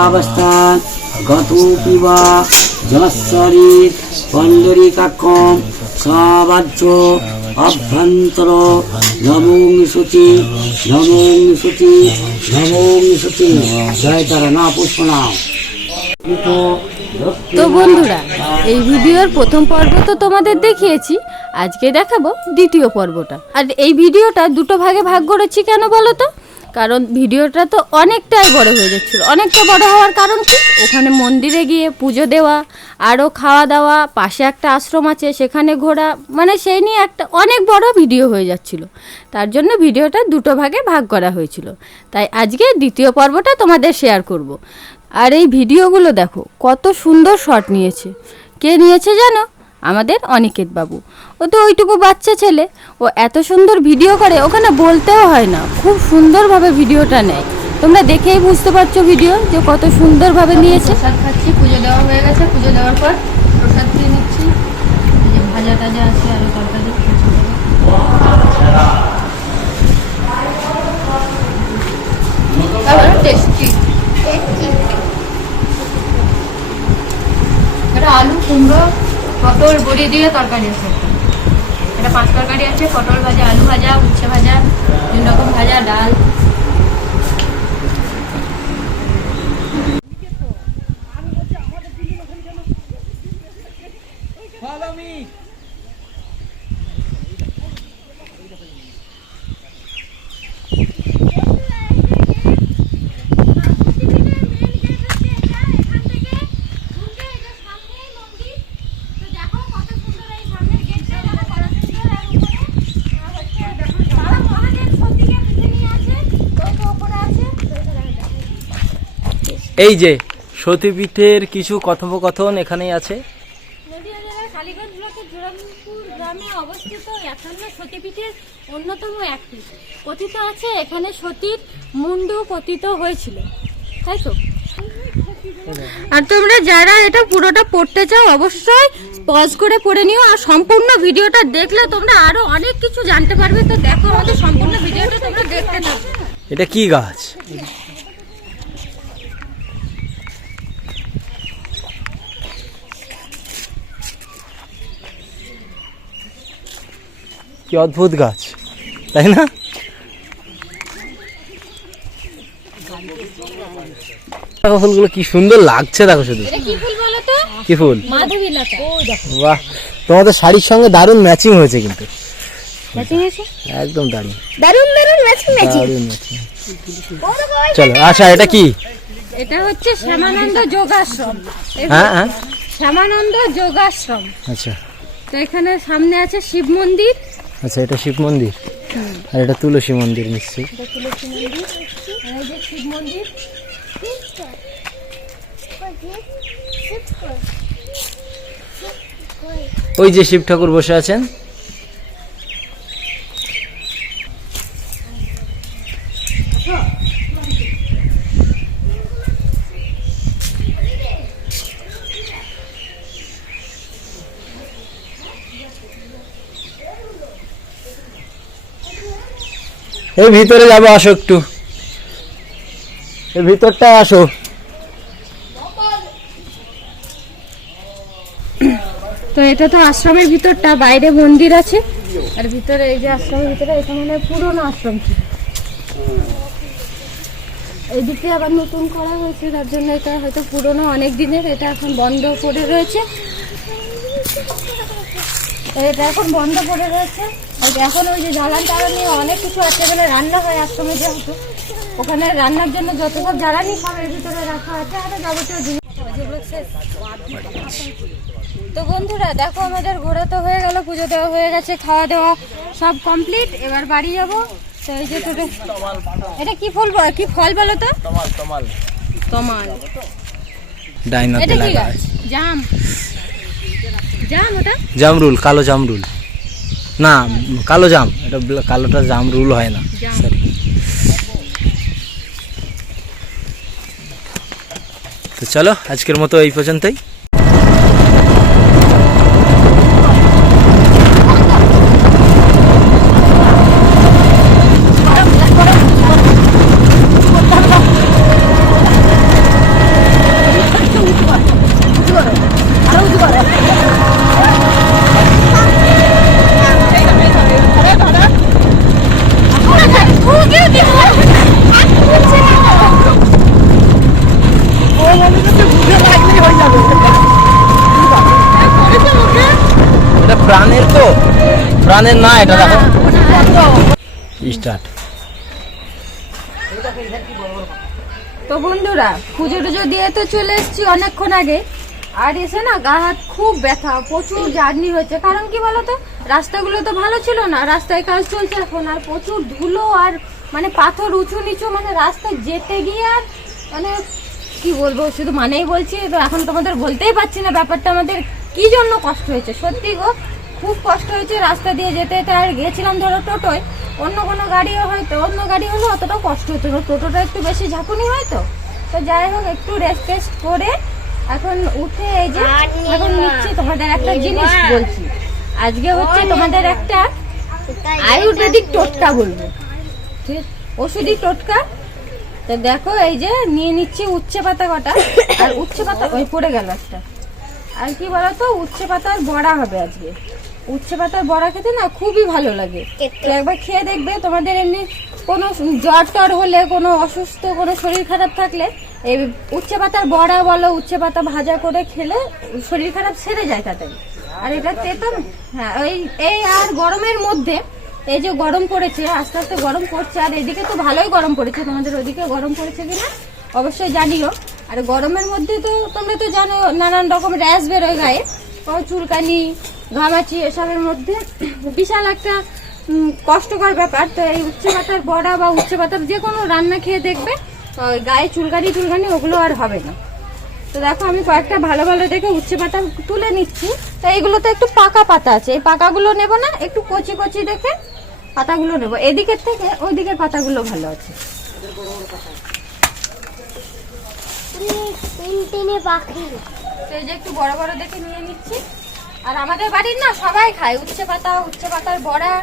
গর্ভাবস্থান গতোপি বা যশ্বরীর পণ্ডরীকাক্ষম সবাহ্য অভ্যন্তর নমং শুচি নমং শুচি নমং শুচি। জয় তারা না পুষ্প নাও। তো বন্ধুরা, এই ভিডিওর প্রথম পর্ব তো তোমাদের দেখিয়েছি, আজকে দেখাবো দ্বিতীয় পর্বটা। আর এই ভিডিওটা দুটো ভাগে ভাগ করেছি কেন বলো তো? কারণ ভিডিওটা তো অনেকটাই বড় হয়ে যাচ্ছিলো। অনেকটা বড় হওয়ার কারণ কি, ওখানে মন্দিরে গিয়ে পুজো দেওয়া, আরও খাওয়া দাওয়া, পাশে একটা আশ্রম আছে সেখানে ঘোরা, মানে সেই নিয়ে একটা অনেক বড় ভিডিও হয়ে যাচ্ছিলো। তার জন্য ভিডিওটা দুটো ভাগে ভাগ করা হয়েছিল। তাই আজকে দ্বিতীয় পর্বটা তোমাদের শেয়ার করব। আর এই ভিডিওগুলো দেখো কত সুন্দর শট নিয়েছে। কে নিয়েছে জানো? আমাদের অনিকেত বাবু। ও তো ওইটুকু বাচ্চা ছেলে, ও এত সুন্দর ভিডিও করে, ওখানে বলতেও হয় না, খুব সুন্দরভাবে ভিডিওটা নেয়। তোমরা দেখেই বুঝতে পারছো ভিডিও যে কত সুন্দরভাবে নিয়েছে। প্রসাদ খাচ্ছি, পুজো দেওয়া হয়ে গেছে, পুজো দেওয়ার পর প্রসাদ খেয়ে নিচ্ছি। যে ভাজা টাজা আছে, আলু তরকারি, টেস্টি। এটা আলু কুমড়ো পটল বড়ি দিয়ে তরকারি আছে। এটা 5 তরকারি আছে, পটল ভাজা, আলু ভাজা, উচ্ছে ভাজা, 3 রকম ভাজা, ডাল। এই যে সতীপীঠের কিছু কথোপকথন এখানেই আছে। নদীয়া জেলার কালীগঞ্জ ব্লকের জোড়ামপুর গ্রামে অবস্থিত একান্ন সতীপীঠের অন্যতম একটি। কথিত আছে এখানে সতীর মুন্ডু পতিত হয়েছিল, তাই তো? আর তোমরা যারা এটা পুরোটা পড়তে চাও অবশ্যই পজ করে পড়ে নিও, আর সম্পূর্ণ ভিডিওটা দেখলে তোমরা আরো অনেক কিছু জানতে পারবে। তো দেখো আমাদের সম্পূর্ণ ভিডিওটা তোমরা দেখতে থাকো। এটা কি গাছ? কি অদ্ভুত গাছ, তাই না? ফুলগুলো কি সুন্দর লাগছে, দেখো শুধু। কি ফুল বলো তো? কি ফুল? মাধবীলতা। বাহ, তোমাদের শাড়ির সঙ্গে দারুণ ম্যাচিং হয়েছে কিন্তু। ম্যাচিং হয়েছে একদম দারুণ দারুণ দারুণ ম্যাচিং ম্যাচিং। চলো, আচ্ছা এটা কি? এটা হচ্ছে শ্যামানন্দ যোগাশ্রম। হ্যাঁ হ্যাঁ, শ্যামানন্দ যোগাশ্রম। আচ্ছা। তো এখানে সামনে আছে শিব মন্দির। আচ্ছা, এটা শিব মন্দির, আর এটা তুলসী মন্দির নিশ্চয়ই। এটা তুলসী মন্দির, আর এই যে শিব মন্দির। ওই যে শিব ঠাকুর বসে আছেন। এই ভিতরে যাবো, আসো একটু, এই ভিতরটা আসো। তো এটা তো আশ্রমের ভিতরটা, বাইরে মন্দির আছে, আর ভিতরে এই যে আশ্রমের ভিতরে, এটা মানে পুরোনো আশ্রম ছিল। এই দিকে আবার নতুন করা হয়েছে, তার জন্য এটা হয়তো পুরোনো অনেক দিনের। এটা এখন বন্ধ পড়ে রয়েছে, এটা এখন বন্ধ পড়ে রয়েছে। এখন ওই যে জ্বালান টালানি অনেক কিছু আছে, বলে রান্না হয় আশ্রমে, যেহেতু ওখানে রান্নার জন্য যত সব জ্বালানি সব এর ভিতরে রাখা আছে, আর যাবতীয় জিনিস। তো বন্ধুরা দেখো, আমাদের ঘোরা তো হয়ে গেল, পুজো দেওয়া হয়ে গেছে, খাওয়া দাওয়া সব কমপ্লিট। এবার বাড়ি যাবো। তো এই যে তোদের এটা কি ফুল, কি ফল বলো তো? তমাল। তমাল। এটা কি গাছ? জাম। জাম? ওটা জামরুল, কালো জামরুল না, কালো জাম। এটা কালোটা জামরুল হয় না, সরি। তো চলো, আজকের মতো এই পর্যন্তই। প্রাণের তো, প্রাণের না এটা দেখো। স্টার্ট। তো বন্ধুরা পুজো টুজো দিয়ে তো চলে এসেছি অনেকক্ষণ আগে, আর এসে না গা হাত খুব ব্যথা, প্রচুর জার্নি হয়েছে। কারণ কি বলতো, রাস্তাগুলো তো ভালো ছিল না, রাস্তায় কাজ চলছে এখন, আর প্রচুর ধুলো আর মানে পাথর উঁচু নিচু, মানে রাস্তায় যেতে গিয়ে আর মানে কি বলবো, শুধু মানেই বলছি তো, এখন তোমাদের বলতেই পারছি না ব্যাপারটা আমাদের কি জন্য কষ্ট হয়েছে। সত্যি গো খুব কষ্ট হয়েছে রাস্তা দিয়ে যেতে যেতে। আর গেছিলাম ধরো টোটোয়, অন্য কোনো গাড়িও হয়তো, অন্য গাড়ি হলে অতটাও কষ্ট হতো না, টোটোটা একটু বেশি ঝাঁকুনি হয়তো। তো যাই হোক, একটু রেস্ট টেস্ট করে এখন উঠে এই যে এখন নিচ্ছি। তোমাদের একটা জিনিস বলছি, আজকে হচ্ছে তোমাদের একটা আয়ুর্বেদিক টোটকা বলবো, ঠিক আছে? ওষুধি টোটকা। তো দেখো এই যে নিয়ে নিচ্ছি উচ্ছে পাতা কটা, আর উচ্ছে পাতা ওই পড়ে গেল একটা। আর কি বলতো, উচ্ছে পাতার বড়া হবে আজকে। উচ্ছে পাতার বড়া খেতে না খুবই ভালো লাগে, তো একবার খেয়ে দেখবে। তোমাদের এমনি কোনো জ্বর টর হলে, কোনো অসুস্থ, কোনো শরীর খারাপ থাকলে এই উচ্ছে পাতার বড়া বলো, উচ্ছে পাতা ভাজা করে খেলে শরীর খারাপ সেরে যায় তাড়াতাড়ি। আর এটা তেতো, হ্যাঁ এই আর গরমের মধ্যে, এই যে গরম পড়েছে, আস্তে আস্তে গরম পড়ছে, আর এদিকে তো ভালোই গরম পড়েছে, তোমাদের ওদিকে গরম পড়েছে কিনা অবশ্যই জানিও। আর গরমের মধ্যে তো তোমরা তো জানো নানান রকম র্যাশ বেরোয় গায়ে, চুলকানি, ঘামাচি, এসবের মধ্যে বিশাল একটা কষ্টকর ব্যাপার। তো এই উচ্ছে পাতার বড়া বা উচ্ছে পাতার যে কোনো রান্না খেয়ে দেখবে গায়ে চুলকানি ওগুলো আর হবে না। তো দেখো আমি কয়েকটা ভালো ভালো দেখে উচ্ছে পাতা তুলে নিচ্ছি। তো এইগুলোতে একটু পাকা পাতা আছে, এই পাকাগুলো নেব না, একটু কচি কচি দেখে পাতাগুলো নেব। এদিকের থেকে ওই দিকের পাতাগুলো ভালো আছে। তো এই যে একটু বড় বড় দেখে নিয়ে নিচ্ছি। আর আমাদের বাড়ির না সবাই খায় উচ্ছে পাতা, উচ্ছে পাতার বড়া,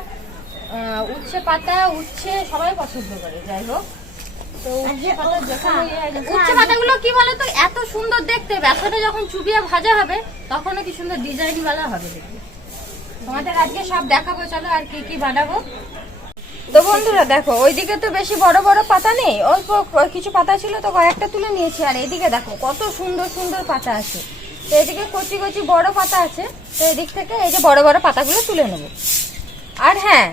উচ্ছে পাতা, উচ্ছে সবাই পছন্দ করে। যাই হোক, তো উচ্ছে পাতাগুলো কি বলতো, এত সুন্দর দেখতে, বেসনে যখন চুবিয়ে ভাজা হবে তখনও কি সুন্দর ডিজাইন वाला হবে দেখতে। তোমাদের আজকে সব দেখাবো, চলো আর কি কি বানাবো। তো বন্ধুরা দেখো, ওইদিকে তো বেশি বড় বড় পাতা নেই, অল্প কিছু পাতা ছিল, তো কয়েকটা তুলে নিয়েছি। আর এইদিকে দেখো কত সুন্দর সুন্দর পাতা আছে, তো এদিকে কচি কচি বড় পাতা আছে। তো এদিক থেকে এই যে বড় বড় পাতাগুলো তুলে নেব। আর হ্যাঁ,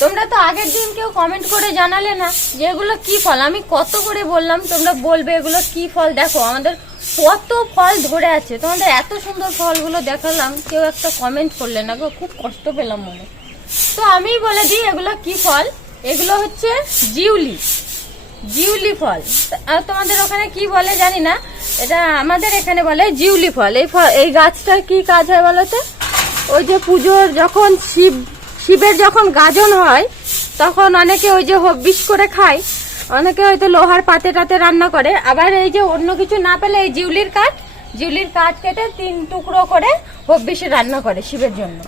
তোমরা তো আগের দিন কেউ কমেন্ট করে জানালে না যে এগুলো কি ফল। আমি কত করে বললাম, তোমরা বলবে এগুলো কি ফল। দেখো আমাদের কত ফল ধরে আছে, তোমাদের এত সুন্দর ফলগুলো দেখালাম, কেউ একটা কমেন্ট করলে না গো, খুব কষ্ট পেলাম মনে। তো আমি বলে দিই এগুলো কি ফল। এগুলো হচ্ছে জিউলি ফল। আর তোমাদের ওখানে কি বলে জানি না, এটা আমাদের এখানে বলে জিউলি ফল। এই গাছটার কি কাজ হয় বলো তো, ওই যে পুজোর যখন শিবের যখন গাজন হয় তখন অনেকে ওই যে হবিষ করে খায়, অনেকে হয়তো লোহার পাতে টাতে রান্না করে। আবার এই যে অন্য কিছু না পেলে এই জিউলির কাঠ কেটে 3 টুকরো করে হবিষে রান্না করে শিবের জন্য।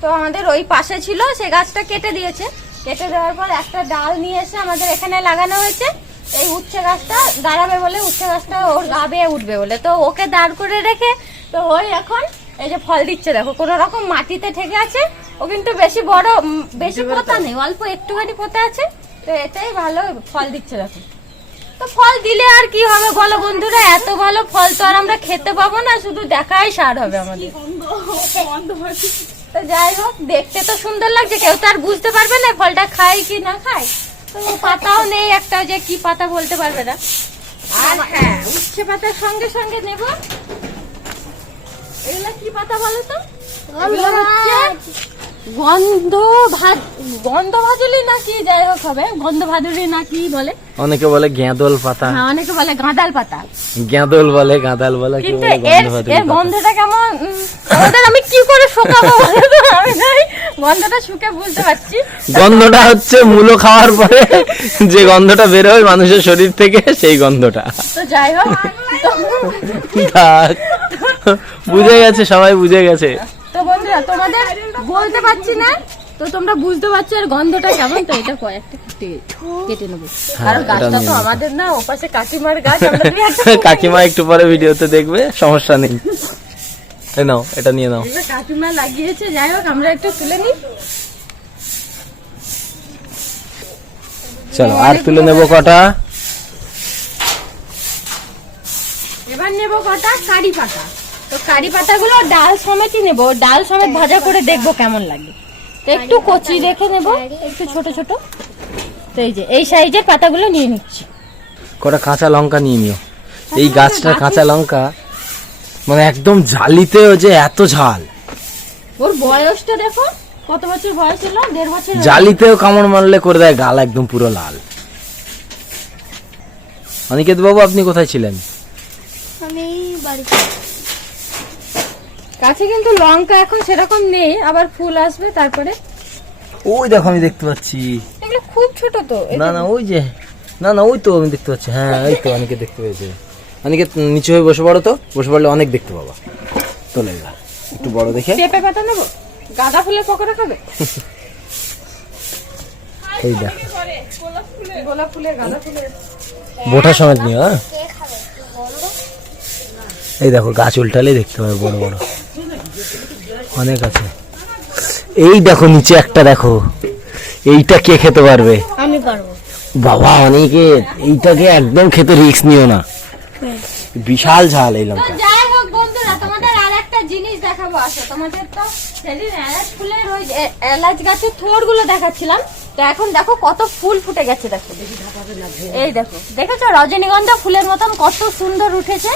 তো আমাদের ওই পাশে ছিল, সে গাছটা কেটে দিয়েছে। কেটে দেওয়ার পর একটা ডাল নিয়ে এসে আমাদের এখানে লাগানো হয়েছে। এই উচ্ছে গাছটা দাঁড়াবে বলে, উচ্ছে গাছটা ওর গা বেয়ে উঠবে বলে, তো ওকে দাঁড় করে রেখে তো ওই এখন এই যে ফল দিচ্ছে। দেখো কোনো রকম মাটিতে ঠেকে আছে, ও কিন্তু বেশি পোতা নেই, অল্প একটুখানি পোতা আছে, তো এটাই ভালো ফল দিচ্ছে। দেখো, তো ফল দিলে আর কি হবে বলো বন্ধুরা, এত ভালো ফল তো আর আমরা খেতে পাবো না, শুধু দেখাই সার হবে আমাদের। তো যাই হোক, দেখতে তো সুন্দর লাগছে, কেউ তো আর বুঝতে পারবে না ফলটা খায় কি না খায়। তো পাতাও নেই একটা, যে কি পাতা বলতে পারবে না। আর হ্যাঁ, উচ্ছে পাতার সঙ্গে সঙ্গে নেব এগুলা কি পাতা বলো তো, এগুলো হচ্ছে গন্ধ ভাজুলি নাকি, যাই হোক হবে, গন্ধ ভাজুলি নাকি বলে, অনেকে বলে গেঁদল পাতা, হ্যাঁ অনেকে বলে গাঁদাল পাতা, গেঁদল বলে, গাঁদাল বলে, কিন্তু এর গন্ধটা কেমন আমাদের, আমি কি করে শুকাবো আমি গন্ধটা শুকে বুঝতে পারছি। গন্ধটা হচ্ছে মূলো খাওয়ার পরে যে গন্ধটা বের হয় মানুষের শরীর থেকে, সেই গন্ধটা। তো যাই হোক, বুঝে গেছে, সবাই বুঝে গেছে। তো বন্ধুরা তোমাদের বলতে পারছি না, তো তোমরা বুঝতে পারছো আর গন্ধটা কেমন। তো এটা কয়েকটা কেটে নেবো, কারণ গাছটা তো আমাদের না, ওপাশে কাকিমার গাছ। কাকিমা একটু পরে ভিডিওতে দেখবে, সমস্যা নেই। নাও, এটা নিয়ে নাও, কাকিমা লাগিয়েছে। যাই হোক, আমরা একটু তুলে নিই। চলো আর তুলে নেবো কটা। এবার নেবো কটা কারি পাতা। তো কারি পাতাগুলো ডাল সমেতই নেবো, ডাল সমেত ভাজা করে দেখবো কেমন লাগে। তো একটু কচি রেখে নেবো, একটু ছোট ছোট। তো এই যে এই সাইজের পাতাগুলো নিয়ে নিচ্ছি। কটা কাঁচা লঙ্কা নিয়ে নিও। এই গাছটার কাঁচা লঙ্কা মানে একদম ঝালিতেও যে এত ঝাল। ওর বয়সটা দেখো, কত বছর বয়স হলো? 1.5 বছর। জালিতেও কামড় মারলে করে দেয় গাল একদম পুরো লাল। অনিকেত বাবু, আপনি কোথায় ছিলেন? আমি বাড়িতে। কাছে কিন্তু লঙ্কা এখন সেরকম নেই, আবার ফুল আসবে তারপরে। ওই দেখো আমি দেখতে পাচ্ছি। এগুলো খুব ছোট তো। না না ওই যে, না না ওই তো আমি দেখতে পাচ্ছি। হ্যাঁ ওই তো অনেকে দেখতে পেয়েছে। অনেকে নিচে হয়ে বসে পড়ো তো, বসে পড়লে অনেক দেখতে পাবা। তোলে গা একটু বড় দেখে। পেঁপে পাতা নেবো, গাঁদা ফুলের পকোড়া খাবে? এই দেখো গোলাপ ফুলের, গাঁদা ফুলের। বোটা সমেত নিও। হ্যাঁ এই দেখো গাছ উল্টালে দেখতে পাবে বড় বড় অনেক আছে। এই দেখো নিচে একটা দেখো, এইটা কে খেতে পারবে? আমি পারবো। বাবা অনেকে এইটাকে একদম খেতে রিস্ক নিও না, বিশাল ঝাল এই লঙ্কা। যাই হোক বন্ধুরা, তোমাদের আর একটা জিনিস দেখাবো। আসো, তোমাদের তো সেদিন এলাচ ফুলের ওই এলাচ গাছের থোড় গুলো দেখাচ্ছিলাম। তো এখন দেখো কত ফুল ফুটে গেছে। দেখো এই দেখো, দেখেছো রজনীগন্ধা ফুলের মতন কত সুন্দর উঠেছে।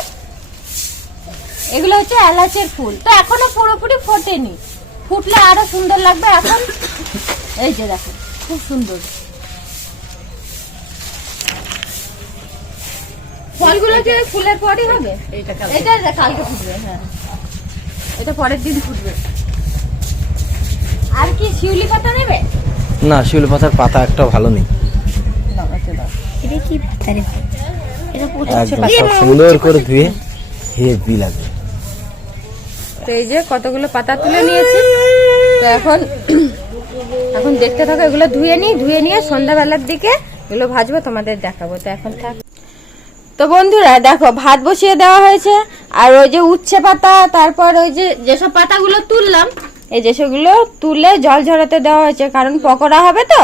এগুলো হচ্ছে এলাচের ফুল। তো এখনো পুরোপুরি ফোটেনি, ফুটলে আরো সুন্দর লাগবে। এখন এই যে দেখো খুব সুন্দর ফলগুলো। যে ফুলের পরই হবে, এটা কালকে ফুটবে। হ্যাঁ, এটা পরের দিন ফুটবে। আর কি শিউলি পাতা নেবে? না, শিউলি পাতার পাতা একটা ভালো নেই। এটা কি পাতা রে? এটা একদম সব সুন্দর করে ধুয়ে হেভি লাগবে। তো এই যে কতগুলো পাতা তুলে নিয়েছি। তো এখন দেখতে থাকো, এগুলো ধুয়ে নিয়ে সন্ধ্যাবেলার দিকে এগুলো ভাজবো, তোমাদের দেখাবো। তো এখন থাক। তো বন্ধুরা দেখো, ভাত বসিয়ে দেওয়া হয়েছে। আর ওই যে উচ্ছে পাতা, তারপর ওই যে যেসব পাতাগুলো তুললাম, এই যে সেগুলো তুলে জল ঝরাতে দেওয়া হয়েছে। কারণ পকোড়া হবে তো,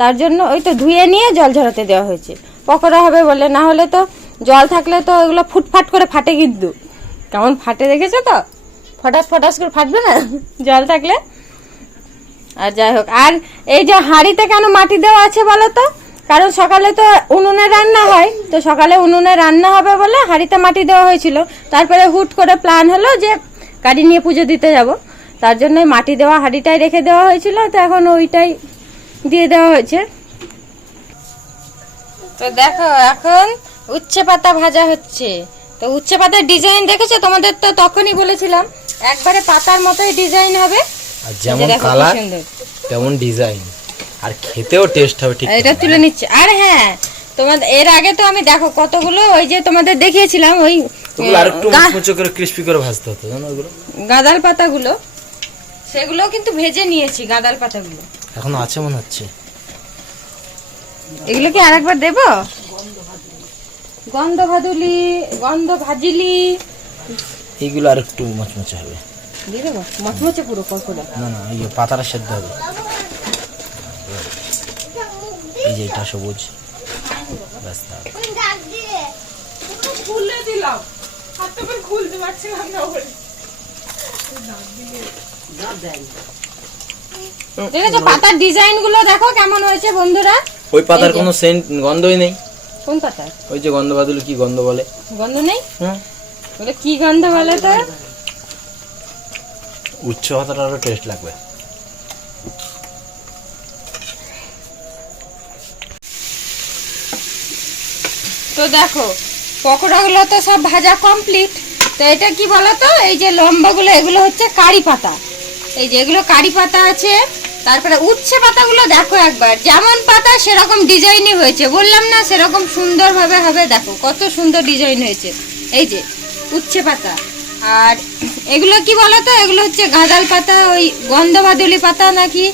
তার জন্য ওই তো ধুয়ে নিয়ে জল ঝরাতে দেওয়া হয়েছে। পকোড়া হবে বলে, না হলে তো জল থাকলে তো এগুলো ফুটফাট করে ফাটে। কিন্তু কেমন ফাটে দেখেছো তো, ফটাস করে ফাটবে না জল থাকলে। আর যাই হোক, আর এই যে হাঁড়িতে কেন মাটি দেওয়া আছে বলো তো? কারণ সকালে তো উনুনে রান্না হয়, তো সকালে উনুনে রান্না হবে বলে হাঁড়িতে মাটি দেওয়া হয়েছিল। তারপরে হুট করে প্ল্যান হলো যে গাড়ি নিয়ে পুজো দিতে যাব, তার জন্য মাটি দেওয়া হাঁড়িটাই রেখে দেওয়া হয়েছিল। তো এখন ওইটাই দিয়ে দেওয়া হয়েছে। তো দেখো এখন উচ্ছে পাতা ভাজা হচ্ছে। তো উচ্ছে পাতার ডিজাইন দেখেছো? তোমাদের তো তখনই বলেছিলাম একবারে পাতার মতোই ডিজাইন হবে। আর যেমন কালার তেমন ডিজাইন, আর খেতেও টেস্ট হবে। ঠিক এটা তুলে নিচ্ছে। আর হ্যাঁ, তোমাদের এর আগে তো আমি দেখো কতগুলো ওই যে তোমাদের দেখিয়েছিলাম, ওই আরেকটু মুচমুচে করে ক্রিস্পি করে ভাজতে হতো, জানো ওগুলো গাঁদাল পাতাগুলো, সেগুলো কিন্তু ভেজে নিয়েছি। গাঁদাল পাতাগুলো এখনো আছে মনে হচ্ছে। এগুলো কি আরেকবার দেব? গন্ধ ভাজিলি এইগুলো আর একটু মুচমুচে হবে। দিয়ে দেবো মচমচে পুরো কড়কড়া। না না, এই যে পাতাটা সেদ্ধ হবে। এই যে এটা সবুজ রাস্তা। দেখেছো পাতার ডিজাইন গুলো দেখো কেমন হয়েছে বন্ধুরা। ওই পাতার কোনো সেন্ট গন্ধই নেই। কোন পাতা? ওই যে গন্ধ বাদুলি, কি গন্ধ বলে? গন্ধ নেই? ওটা কি গন্ধ বলে তো? উচ্চ পাতাটা আরো টেস্ট লাগবে। তো দেখো পকোড়াগুলো তো সব ভাজা কমপ্লিট। তো এটা কি বলতো, এই যে লম্বাগুলো এগুলো হচ্ছে কারি পাতা। এই যে এগুলো কারি পাতা আছে। তারপরে উচ্ছে পাতাগুলো দেখো একবার, যেমন পাতা সেরকম ডিজাইনই হয়েছে। বললাম না সেরকম সুন্দরভাবে হবে। দেখো কত সুন্দর ডিজাইন হয়েছে। এই যে উচ্ছে পাতা। আর এগুলো কি বলতো, এগুলো হচ্ছে গাঁদাল পাতা, ওই গন্ধবাদুলি পাতা নাকি,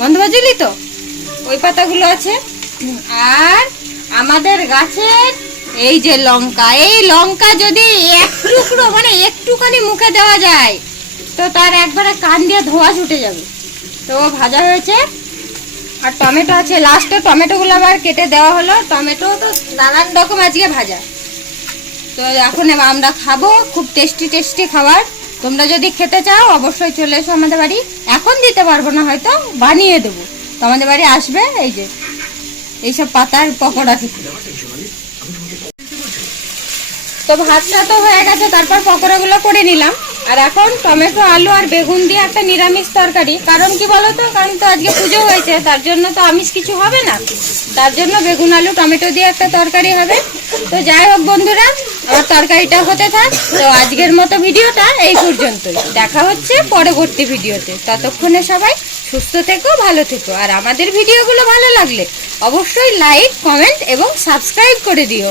গন্ধবাদুলি তো, ওই পাতাগুলো আছে। আর আমাদের গাছের এই যে লঙ্কা, এই লঙ্কা যদি এক টুকরো মানে একটুখানি মুখে দেওয়া যায় তো তার একবারে কান দিয়ে ধোঁয়া ছুটে যাবে। তো ভাজা হয়েছে। আর টমেটো আছে লাস্টে, টমেটোগুলো আবার কেটে দেওয়া হলো। টমেটো তো নানান রকম আজকে ভাজা। তো এখন আমরা খাবো খুব টেস্টি টেস্টি খাবার। তোমরা যদি খেতে চাও অবশ্যই চলে এসো আমাদের বাড়ি। এখন দিতে পারবো না, হয়তো বানিয়ে দেবো। তো আমাদের বাড়ি আসবে এই যে এইসব পাতার পকোড়া খেতে। তো ভাতটা তো হয়ে গেছে, তারপর পকোড়াগুলো করে নিলাম। আর এখন টমেটো আলু আর বেগুন দিয়ে একটা নিরামিষ তরকারি। কারণ কি বলো তো, কারণ তো আজকে পুজো হয়েছে, তার জন্য তো আমিষ কিছু হবে না, তার জন্য বেগুন আলু টমেটো দিয়ে একটা তরকারি হবে। তো যাই হোক বন্ধুরা, আমার তরকারিটা হতে থাক। তো আজকের মতো ভিডিওটা এই পর্যন্তই, দেখা হচ্ছে পরবর্তী ভিডিওতে। ততক্ষণে সবাই সুস্থ থেকো, ভালো থেকো। আর আমাদের ভিডিওগুলো ভালো লাগলে অবশ্যই লাইক, কমেন্ট এবং সাবস্ক্রাইব করে দিও।